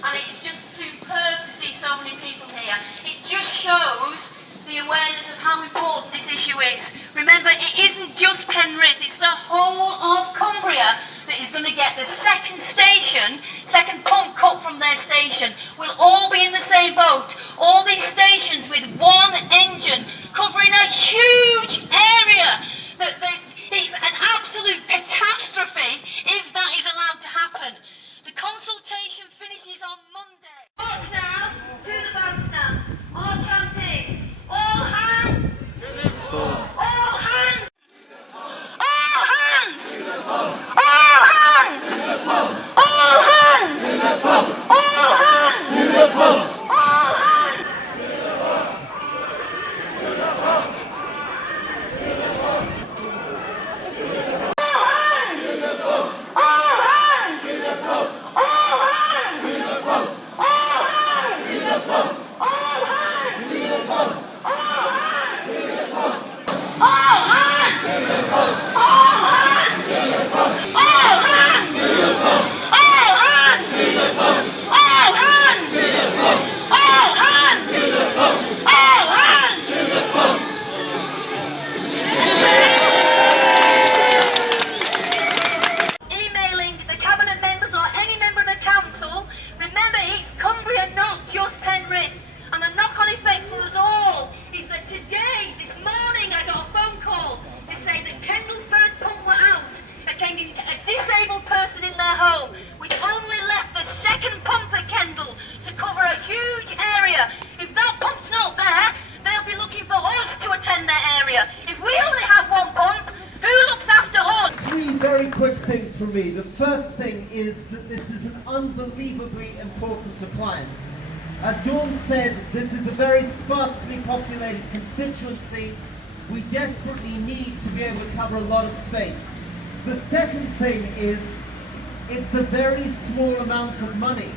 and it's just superb to see so many people here. It just shows the awareness of how important this issue is. Remember, it isn't just Penrith, it's the whole of Cumbria that is going to get the second pump cut from their station. We'll all be in the same boat. All these stations with one engine covering a huge area. It's an absolute catastrophe if that is allowed to happen. The consultation finishes on Monday. March now to the bandstand. Our chant is all hands. All hands. All hands. All hands. All hands. All hands. All hands. Emailing the cabinet members or any member of the council, remember it's Cumbria, not just Penrith. And the knock-on effect for us all is that today, this morning, I got a phone call to say that Kendall's first pump were out, attending a disabled person in their home. We'd only left the second pump at Kendall to cover a huge area. If that pump's not there, they'll be looking for us to attend their area. If we only have one pump, who looks after us? Three very quick things from me. The first thing is that this is an unbelievably important appliance. As Dawn said, this is a very sparsely populated constituency. We desperately need to be able to cover a lot of space. The second thing is, it's a very small amount of money.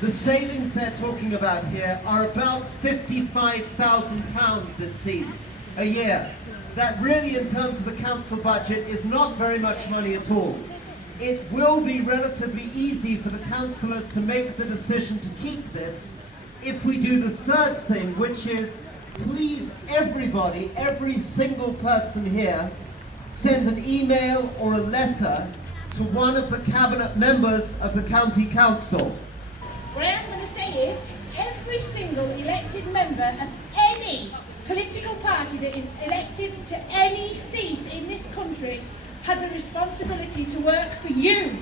The savings they're talking about here are about £55,000, it seems, a year. That really, in terms of the council budget, is not very much money at all. It will be relatively easy for the councillors to make the decision to keep this if we do the third thing, which is, please everybody, every single person here, send an email or a letter to one of the cabinet members of the county council. What I am going to say is, every single elected member of any political party that is elected to any seat in this country has a responsibility to work for you.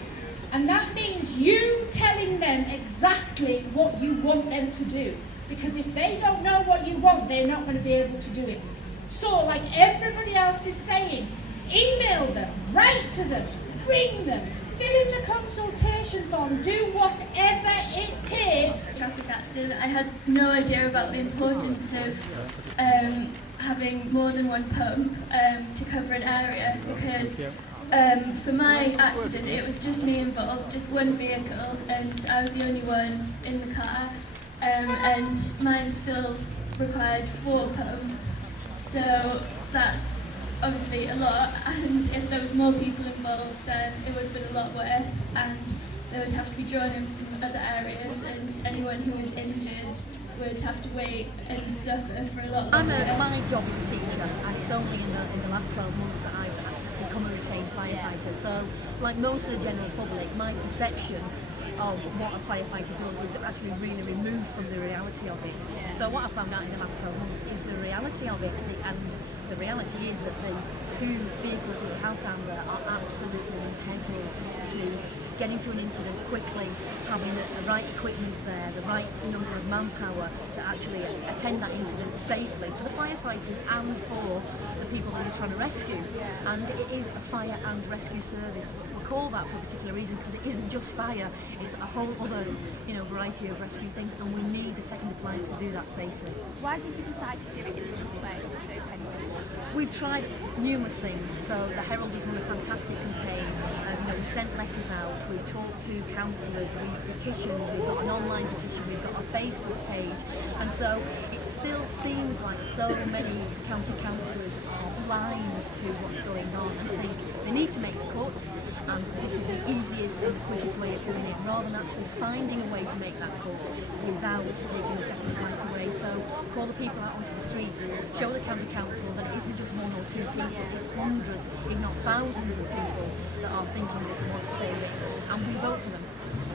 And that means you telling them exactly what you want them to do. Because if they don't know what you want, they're not going to be able to do it. So, like everybody else is saying, email them, write to them, ring them, fill in the consultation form, do whatever it takes. Traffic accident, I had no idea about the importance of having more than one pump to cover an area, because for my accident it was just me involved, just one vehicle, and I was the only one in the car, and mine still required 4 pumps, so that's obviously a lot, and if there was more people involved then it would have been a lot worse, and they would have to be drawn in from other areas, and anyone who was injured would have to wait and suffer for a lot longer. My job is a teacher, and it's only in the last 12 months that I've become a retained firefighter. So, like most of the general public, my perception of what a firefighter does is actually really removed from the reality of it. So what I found out in the last 12 months is the reality of it, and the reality is that the 2 vehicles that we have down there are absolutely integral to getting to an incident quickly, having the right equipment there, the right number of manpower to actually attend that incident safely for the firefighters and for the people that we're trying to rescue. And it is a fire and rescue service. We call that for a particular reason because it isn't just fire, it's a whole other variety of rescue things, and we need the second appliance to do that safely. Why did you decide to do it in this way? We've tried numerous things. So the Herald has run a fantastic campaign. We sent letters out we've talked to councillors, we've petitioned, we've got an online petition, we've got a Facebook page, and so it still seems like so many county councillors are blind to what's going on and think they need to make the cut, and this is the easiest and the quickest way of doing it, rather than actually finding a way to make that cut without taking the second rights away. So call the people out onto the streets, show the county council that it isn't just one or two people, it's hundreds, if not thousands of people that are thinking this and want to save it, and we vote for them.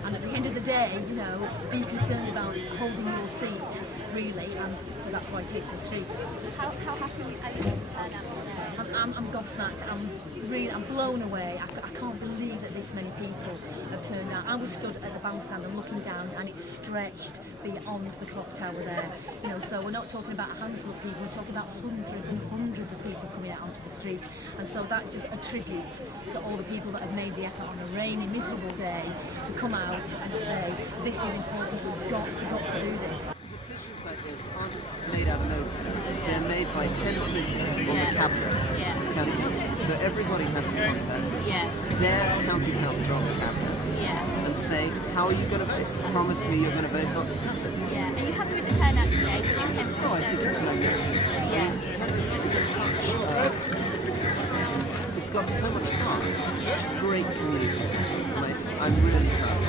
And at the end of the day, you know, be concerned about holding your seat, really, and so that's why it takes the streets. How happy are you with the turnout today? I'm gobsmacked. I'm blown away. I can't believe that this many people have turned out. I was stood at the bandstand and looking down, and it's stretched beyond the clock tower there. You know, so we're not talking about a handful of people. We're talking about hundreds and hundreds of people coming out onto the street. And so that's just a tribute to all the people that have made the effort on a rainy, miserable day to come out and say this is important. We've got to do this. Decisions like this aren't made out of nowhere. They're made by 10 people on the cabinet, county council. So everybody has to contact their county councillor on the cabinet and say, how are you going to vote? Promise me you're going to vote not to cut it. Yeah. Are you happy with the turnout today? Do you think Oh, I think it's magnificent. It's got so much heart. It's such a great community. I'm really proud.